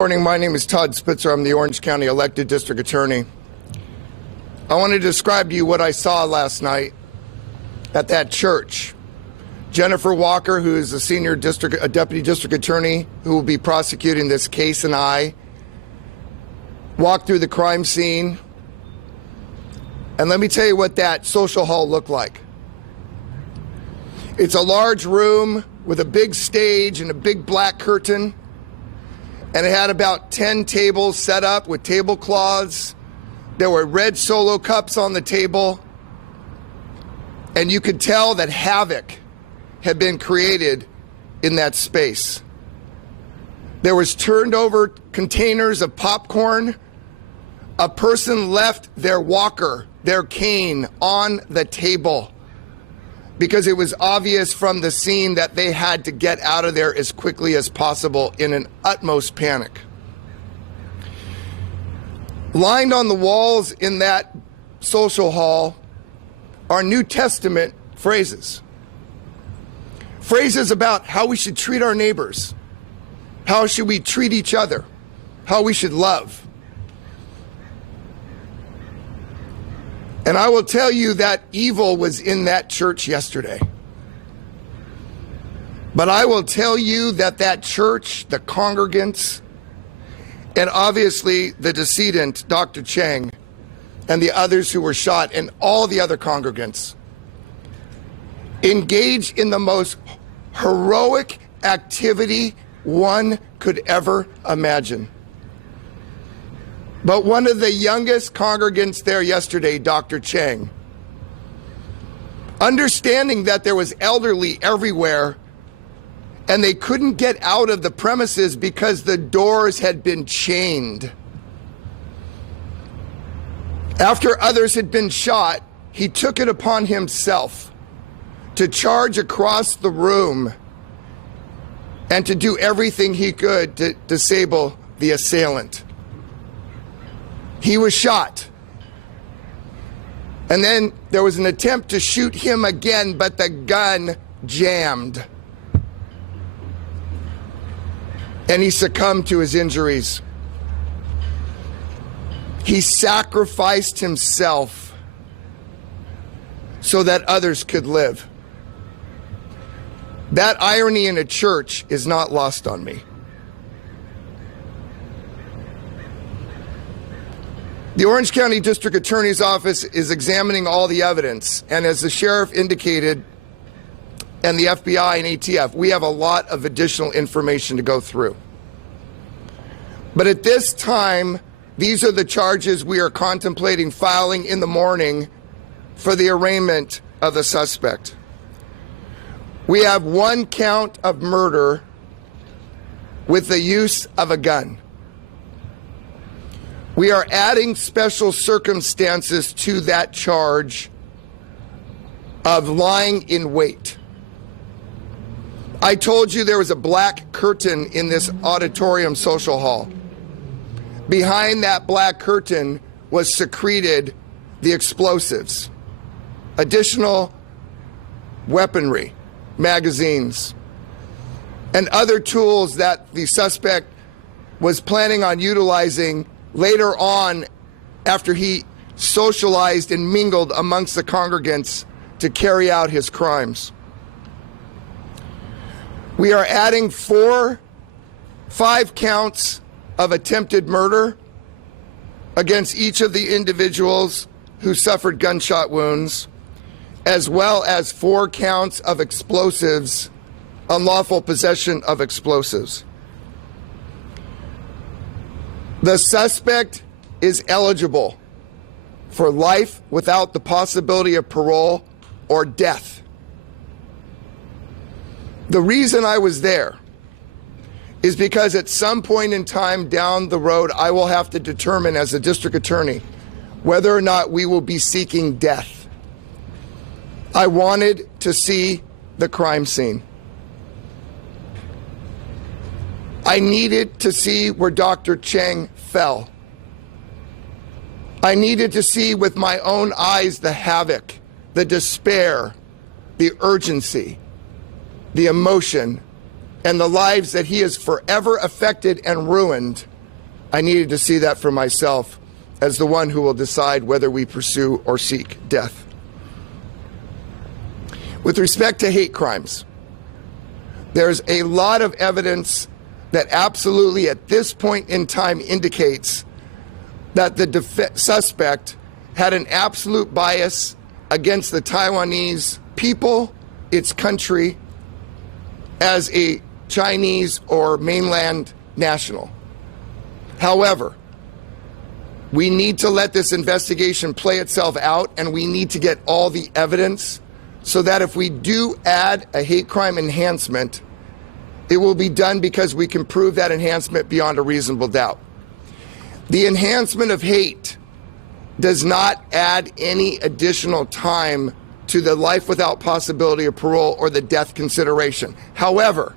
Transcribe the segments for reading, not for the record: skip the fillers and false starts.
Morning, my name is Todd Spitzer. I'm the Orange County elected district attorney. I want to describe to you what I saw last night at that church. Jennifer Walker, who is a deputy district attorney who will be prosecuting this case, and I walked through the crime scene. And let me tell you what that social hall looked like. It's a large room with a big stage and a big black curtain. And it had about 10 tables set up with tablecloths. There were red Solo cups on the table. And you could tell that havoc had been created in that space. There was turned over containers of popcorn. A person left their walker, their cane, on the table because it was obvious from the scene that they had to get out of there as quickly as possible in an utmost panic. Lined on the walls in that social hall are New Testament phrases. Phrases about how we should treat our neighbors, how should we treat each other, how we should love. And I will tell you that evil was in that church yesterday. But I will tell you that that church, the congregants, and obviously the decedent, Dr. Cheng, and the others who were shot, and all the other congregants, engaged in the most heroic activity one could ever imagine. But one of the youngest congregants there yesterday, Dr. Cheng, understanding that there was elderly everywhere and they couldn't get out of the premises because the doors had been chained. After others had been shot, he took it upon himself to charge across the room and to do everything he could to disable the assailant. He was shot. And then there was an attempt to shoot him again, but the gun jammed. And he succumbed to his injuries. He sacrificed himself so that others could live. That irony in a church is not lost on me. The Orange County District Attorney's Office is examining all the evidence, and as the sheriff indicated, and the FBI and ATF, we have a lot of additional information to go through. But at this time, these are the charges we are contemplating filing in the morning for the arraignment of the suspect. We have one count of murder with the use of a gun. We are adding special circumstances to that charge of lying in wait. I told you there was a black curtain in this auditorium social hall. Behind that black curtain was secreted the explosives, additional weaponry, magazines, and other tools that the suspect was planning on utilizing later on after he socialized and mingled amongst the congregants to carry out his crimes. We are adding 5 counts of attempted murder against each of the individuals who suffered gunshot wounds, as well as 4 counts of explosives, unlawful possession of explosives. The suspect is eligible for life without the possibility of parole or death. The reason I was there is because at some point in time down the road, I will have to determine as a district attorney whether or not we will be seeking death. I wanted to see the crime scene. I needed to see where Dr. Cheng fell. I needed to see with my own eyes the havoc, the despair, the urgency, the emotion, and the lives that he has forever affected and ruined, I needed to see that for myself as the one who will decide whether we pursue or seek death. With respect to hate crimes, there's a lot of evidence that absolutely at this point in time indicates that the suspect had an absolute bias against the Taiwanese people, its country, as a Chinese or mainland national. However, we need to let this investigation play itself out, and we need to get all the evidence so that if we do add a hate crime enhancement, it will be done because we can prove that enhancement beyond a reasonable doubt. The enhancement of hate does not add any additional time to the life without possibility of parole or the death consideration. However,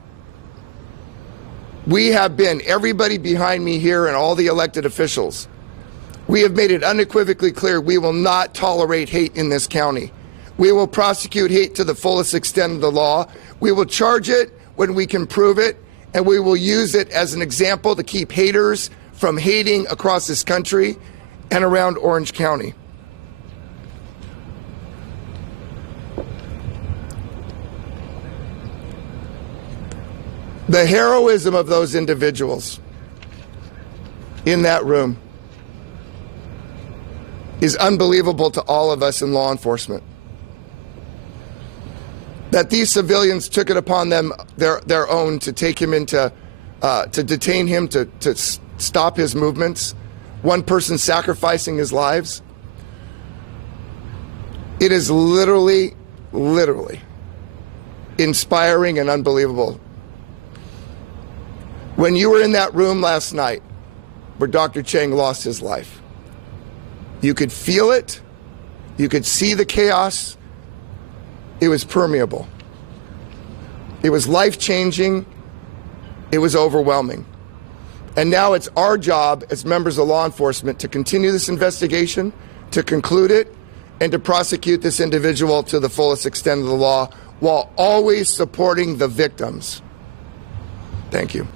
we have been, everybody behind me here and all the elected officials, we have made it unequivocally clear we will not tolerate hate in this county. We will prosecute hate to the fullest extent of the law. We will charge it when we can prove it, and we will use it as an example to keep haters from hating across this country and around Orange County. The heroism of those individuals in that room is unbelievable to all of us in law enforcement. That these civilians took it upon them their own to take him into, to detain him, to stop his movements, one person sacrificing his lives. It is literally inspiring and unbelievable. When you were in that room last night where Dr. Cheng lost his life, you could feel it, you could see the chaos. It was permeable. It was life-changing. It was overwhelming. And now it's our job as members of law enforcement to continue this investigation, to conclude it, and to prosecute this individual to the fullest extent of the law while always supporting the victims. Thank you.